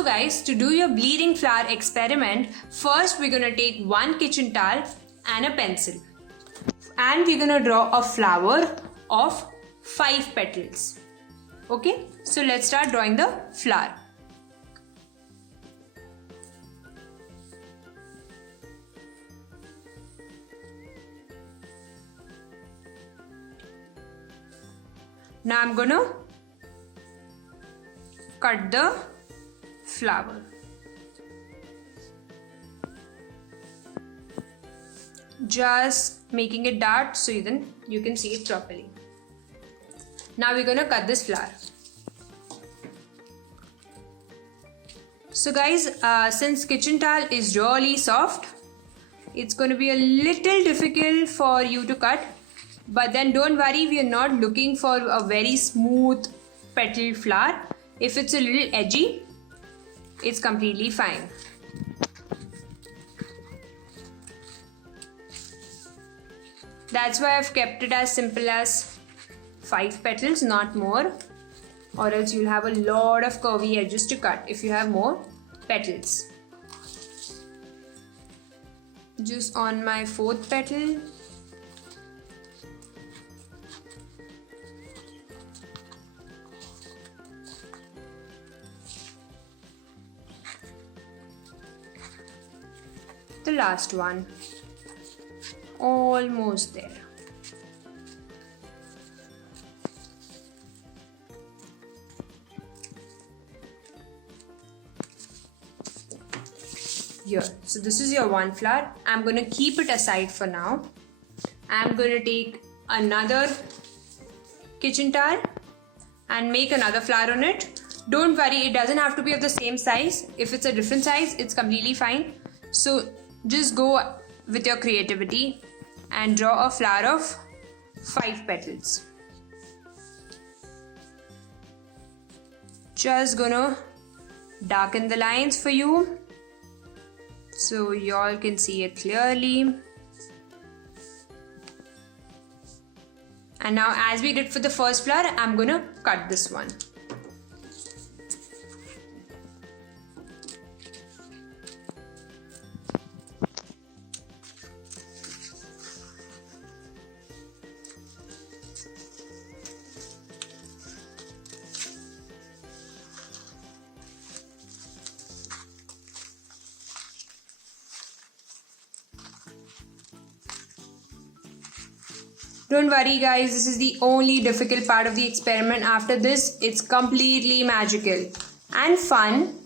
So guys, to do your bleeding flower experiment, first we're gonna take one kitchen towel and a pencil. And we're gonna draw a flower of 5 petals. Okay, so let's start drawing the flower. Now I'm gonna cut the flower. Just making it dark so you can see it properly. Now we're gonna cut this flower. So guys, since kitchen towel is really soft, it's going to be a little difficult for you to cut. But then don't worry, we are not looking for a very smooth petal flower. If it's a little edgy, it's completely fine. That's why I've kept it as simple as 5 petals, not more. Or else you'll have a lot of curvy edges to cut if you have more petals. Just on my 4th petal. The last one. Almost there. Here. So this is your one flower. I'm going to keep it aside for now. I'm going to take another kitchen towel and make another flower on it. Don't worry, it doesn't have to be of the same size. If it's a different size, it's completely fine. So just go with your creativity and draw a flower of 5 petals. Just gonna darken the lines for you so y'all can see it clearly. And now, as we did for the first flower, I'm gonna cut this one. Don't worry guys, this is the only difficult part of the experiment. After this, it's completely magical and fun.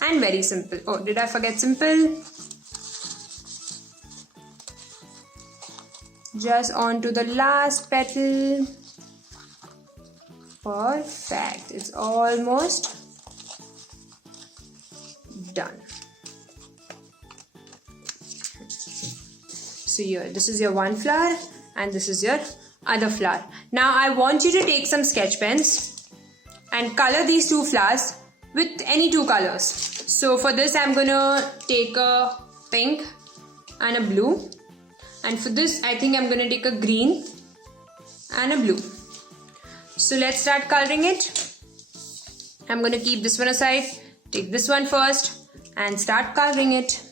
And very simple. Oh, did I forget simple? Just on to the last petal. Perfect. It's almost done. So here, this is your one flower and this is your other flower. Now I want you to take some sketch pens and color these 2 flowers with any 2 colors. So for this I'm gonna take a pink and a blue. And for this I think I'm gonna take a green and a blue. So let's start coloring it. I'm gonna keep this one aside, take this one first and start coloring it.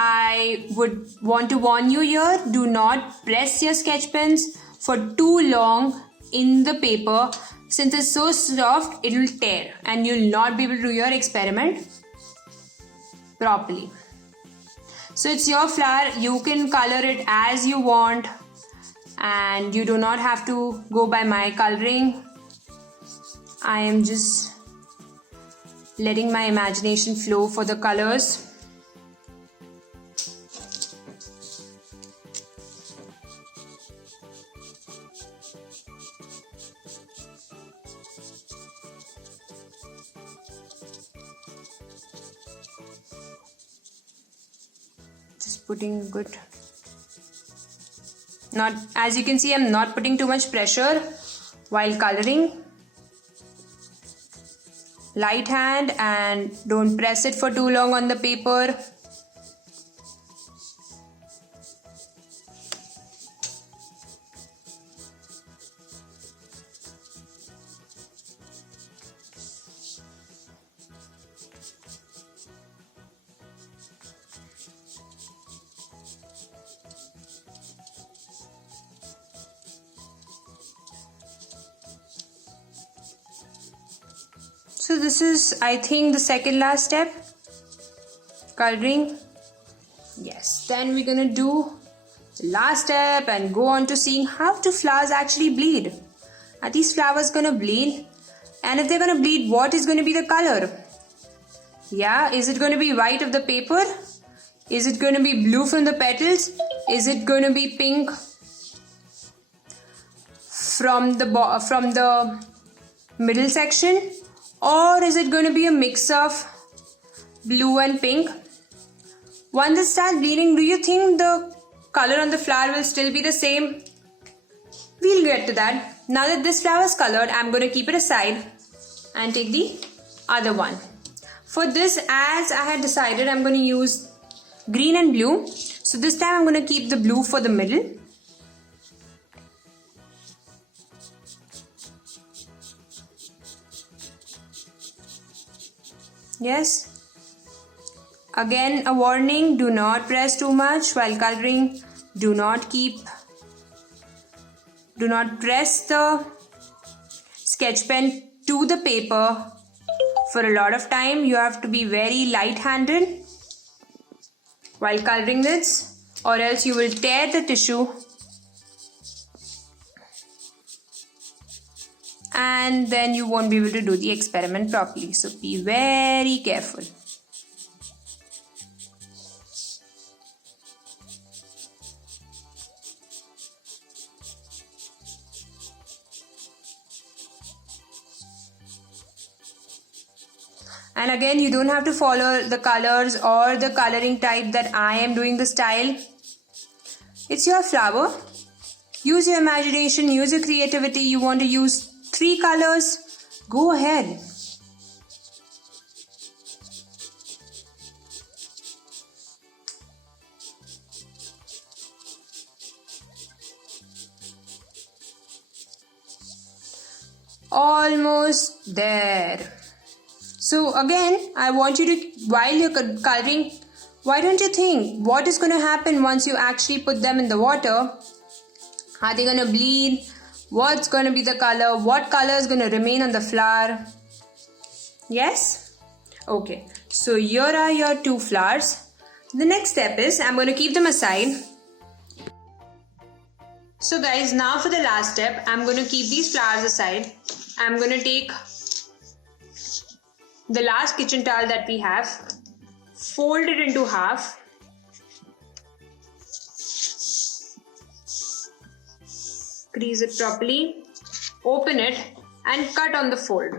I would want to warn you here, do not press your sketch pens for too long in the paper. Since it's so soft, it will tear and you'll not be able to do your experiment properly. So it's your flower, you can color it as you want and you do not have to go by my coloring. I am just letting my imagination flow for the colors. Just putting good. Not, as you can see, I'm not putting too much pressure while coloring. Light hand and don't press it for too long on the paper. So this is, I think, the second last step. Coloring. Yes. Then we're gonna do the last step and go on to seeing how do flowers actually bleed. Are these flowers gonna bleed? And if they're gonna bleed, what is gonna be the color? Yeah, is it gonna be white of the paper? Is it gonna be blue from the petals? Is it gonna be pink from the middle section? Or is it gonna be a mix of blue and pink? Once it starts bleeding, do you think the color on the flower will still be the same? We'll get to that. Now that this flower is colored, I'm going to keep it aside and take the other one. For this, as I had decided, I'm going to use green and blue. So this time I'm going to keep the blue for the middle. Yes. Again, a warning, do not press too much while coloring. Do not press the sketch pen to the paper for a lot of time. You have to be very light-handed while coloring this, or else you will tear the tissue and then you won't be able to do the experiment properly. So be very careful. And again, you don't have to follow the colors or the coloring type that I am doing the style. It's your flower. Use your imagination, use your creativity. You want to use 3 colors? Go ahead. Almost there. So again, I want you to, while you're coloring, why don't you think what is going to happen once you actually put them in the water? Are they going to bleed? What's going to be the color? What color is going to remain on the flower? Yes? Okay. So here are your 2 flowers. The next step is, I'm going to keep them aside. So guys, now for the last step, I'm going to keep these flowers aside. I'm going to take the last kitchen towel that we have, fold it into half, crease it properly, open it and cut on the fold.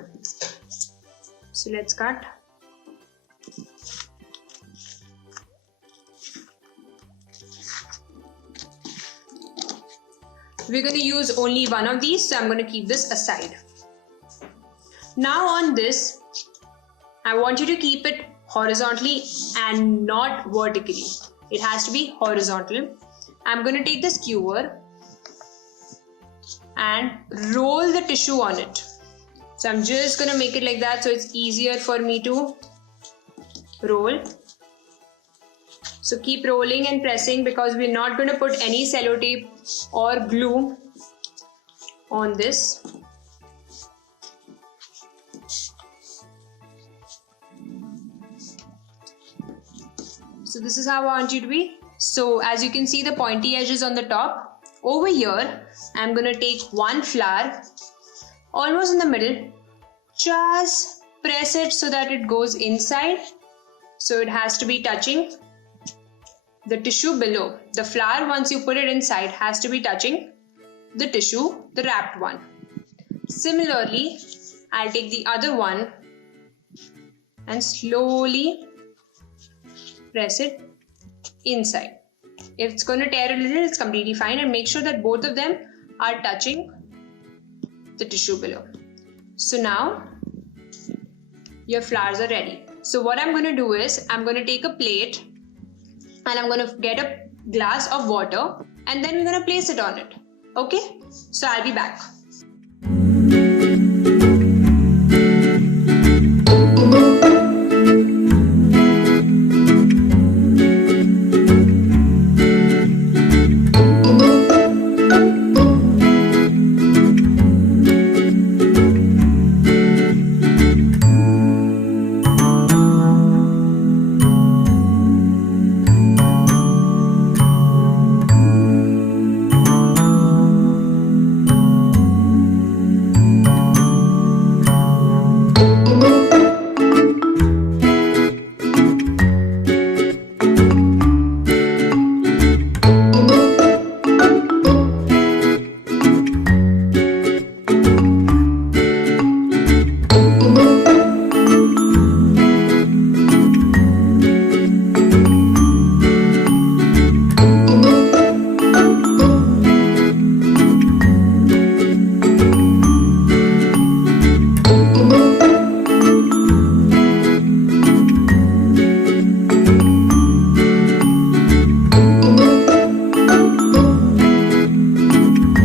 So let's cut. We're going to use only one of these, so I'm going to keep this aside. Now on this, I want you to keep it horizontally and not vertically. It has to be horizontal. I'm going to take the skewer and roll the tissue on it. So I'm just going to make it like that so it's easier for me to roll. So keep rolling and pressing because we're not going to put any sellotape or glue on this. So this is how I want you to be. So as you can see the pointy edges on the top. Over here, I'm going to take one flower, almost in the middle. Just press it so that it goes inside. So it has to be touching the tissue below. The flower, once you put it inside, has to be touching the tissue, the wrapped one. Similarly, I'll take the other one and slowly press it inside. If it's going to tear a little, it's completely fine, and make sure that both of them are touching the tissue below. So now your flowers are ready. So what I'm going to do is I'm going to take a plate and I'm going to get a glass of water and then we're going to place it on it. Okay? So I'll be back.